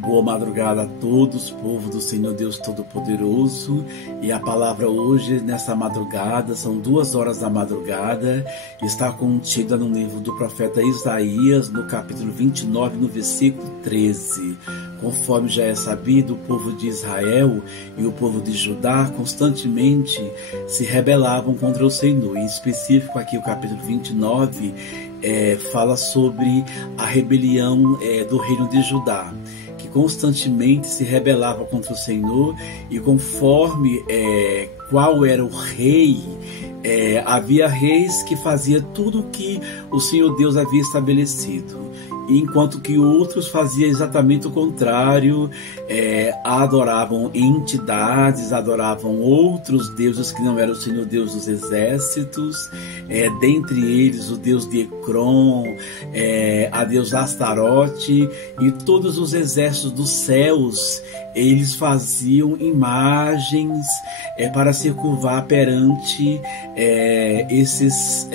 Boa madrugada a todos, povo do Senhor Deus Todo-Poderoso. E a palavra hoje, nessa madrugada, são 2 horas da madrugada, está contida no livro do profeta Isaías, no capítulo 29, no versículo 13. Conforme já é sabido, o povo de Israel e o povo de Judá constantemente se rebelavam contra o Senhor. Em específico, aqui o capítulo 29 fala sobre a rebelião do reino de Judá, que constantemente se rebelava contra o Senhor, e conforme qual era o rei, havia reis que faziam tudo o que o Senhor Deus havia estabelecido, enquanto que outros faziam exatamente o contrário, adoravam entidades, adoravam outros deuses que não eram o Senhor Deus dos exércitos, dentre eles o Deus de Ecrom, a Deus Astarote, e todos os exércitos dos céus. Eles faziam imagens para se curvar perante esses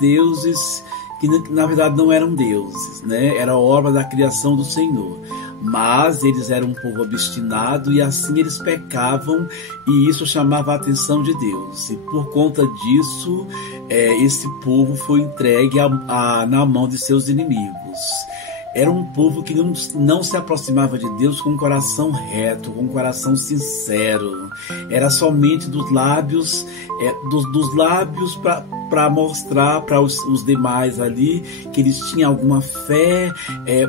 deuses que na verdade não eram deuses, né? Era obra da criação do Senhor. Mas eles eram um povo obstinado e assim eles pecavam, e isso chamava a atenção de Deus. E por conta disso, esse povo foi entregue na mão de seus inimigos. Era um povo que não se aproximava de Deus com um coração reto, com um coração sincero. Era somente dos lábios, para mostrar para os demais ali que eles tinham alguma fé,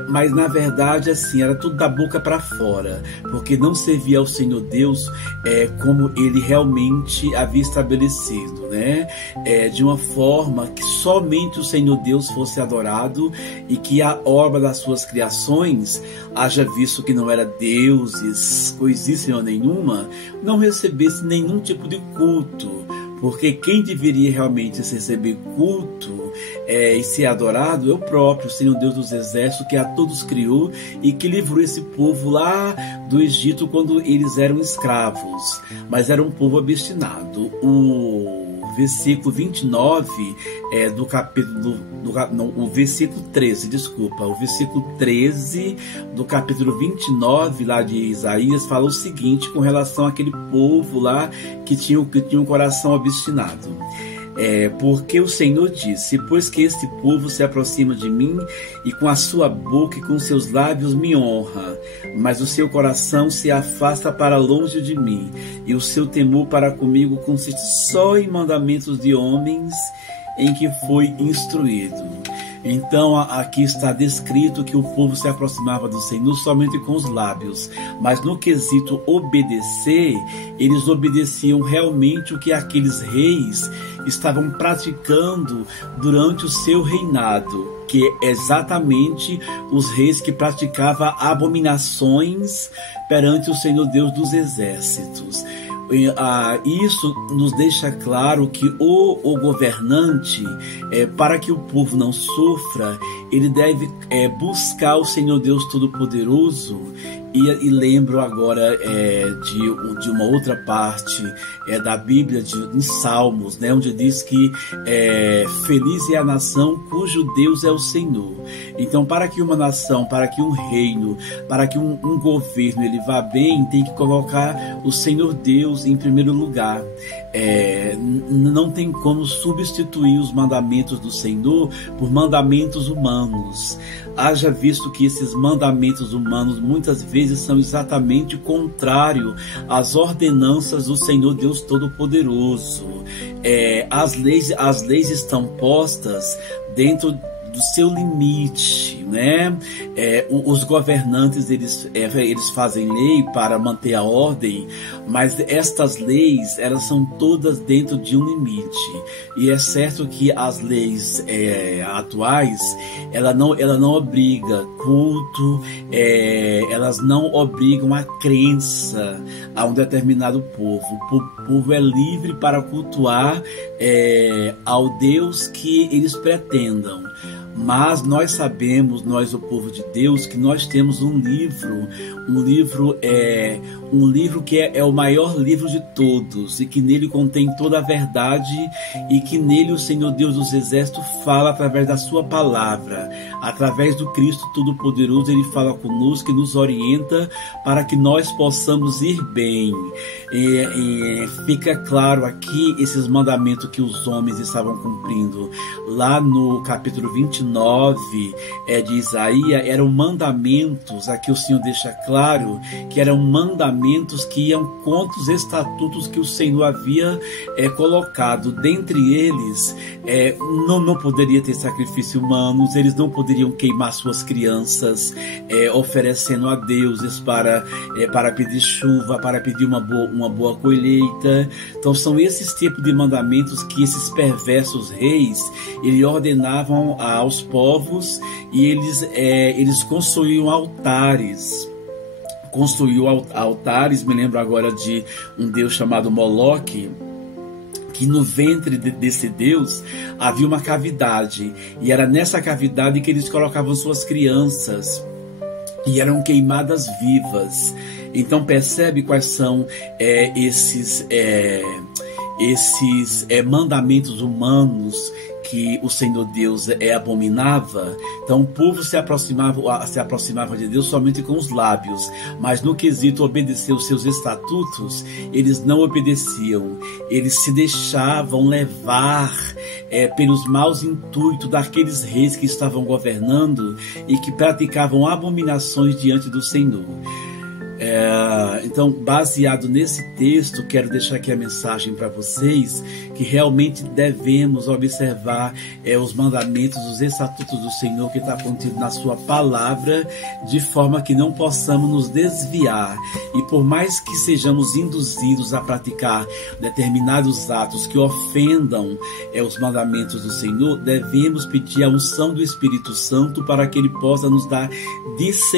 mas na verdade assim, era tudo da boca para fora, porque não servia ao Senhor Deus como ele realmente havia estabelecido, né? De uma forma que somente o Senhor Deus fosse adorado, e que a obra das suas criações, haja visto que não era deuses, coisíssima nenhuma, não recebesse nenhum tipo de culto. Porque quem deveria realmente receber culto e ser adorado é o próprio Senhor Deus dos Exércitos, que a todos criou e que livrou esse povo lá do Egito quando eles eram escravos, mas era um povo obstinado. O versículo 29 do capítulo, o versículo 13, desculpa, o versículo 13 do capítulo 29 lá de Isaías fala o seguinte com relação àquele povo lá que tinha um coração obstinado. Porque o Senhor disse: pois que este povo se aproxima de mim, e com a sua boca e com seus lábios me honra, mas o seu coração se afasta para longe de mim, e o seu temor para comigo consiste só em mandamentos de homens em que foi instruído. Então aqui está descrito que o povo se aproximava do Senhor somente com os lábios, mas no quesito obedecer, eles obedeciam realmente o que aqueles reis estavam praticando durante o seu reinado, que é exatamente os reis que praticavam abominações perante o Senhor Deus dos Exércitos. Isso nos deixa claro que o governante, para que o povo não sofra, ele deve buscar o Senhor Deus Todo-Poderoso. E lembro agora de uma outra parte da Bíblia, em Salmos, né, onde diz que feliz é a nação cujo Deus é o Senhor. Então, para que uma nação, para que um reino, para que um governo ele vá bem, tem que colocar o Senhor Deus em primeiro lugar. Não tem como substituir os mandamentos do Senhor por mandamentos humanos. Haja visto que esses mandamentos humanos muitas vezes são exatamente contrário às ordenanças do Senhor Deus Todo-Poderoso. As leis estão postas dentro do seu limite, né? Os governantes eles fazem lei para manter a ordem, mas estas leis elas são todas dentro de um limite. E é certo que as leis atuais ela não obriga culto, elas não obrigam a crença a um determinado povo. O povo é livre para cultuar ao Deus que eles pretendam. Mas nós sabemos, nós, o povo de Deus, que nós temos um livro que é o maior livro de todos, e que nele contém toda a verdade, e que nele o Senhor Deus dos Exércitos fala através da sua palavra, através do Cristo Todo-Poderoso. Ele fala conosco e nos orienta para que nós possamos ir bem. Fica claro aqui esses mandamentos que os homens estavam cumprindo. Lá no capítulo 29 de Isaías, eram mandamentos, aqui o Senhor deixa claro que eram mandamentos que iam contra os estatutos que o Senhor havia colocado. Dentre eles, não poderia ter sacrifício humanos, eles não poderiam queimar suas crianças, oferecendo a deuses para pedir chuva, para pedir uma boa colheita. Então são esses tipos de mandamentos que esses perversos reis eles ordenavam aos povos, e eles construíam altares. Me lembro agora de um deus chamado Moloque, que no ventre desse Deus havia uma cavidade, e era nessa cavidade que eles colocavam suas crianças, e eram queimadas vivas. Então percebe quais são esses mandamentos humanos que o Senhor Deus abominava. Então o povo se aproximava de Deus somente com os lábios, mas no quesito obedecer os seus estatutos, eles não obedeciam. Eles se deixavam levar pelos maus intuitos daqueles reis que estavam governando e que praticavam abominações diante do Senhor. Então, baseado nesse texto, quero deixar aqui a mensagem para vocês, que realmente devemos observar os mandamentos, os estatutos do Senhor, que está contido na sua palavra, de forma que não possamos nos desviar. E por mais que sejamos induzidos a praticar determinados atos que ofendam os mandamentos do Senhor, devemos pedir a unção do Espírito Santo para que Ele possa nos dar discernimento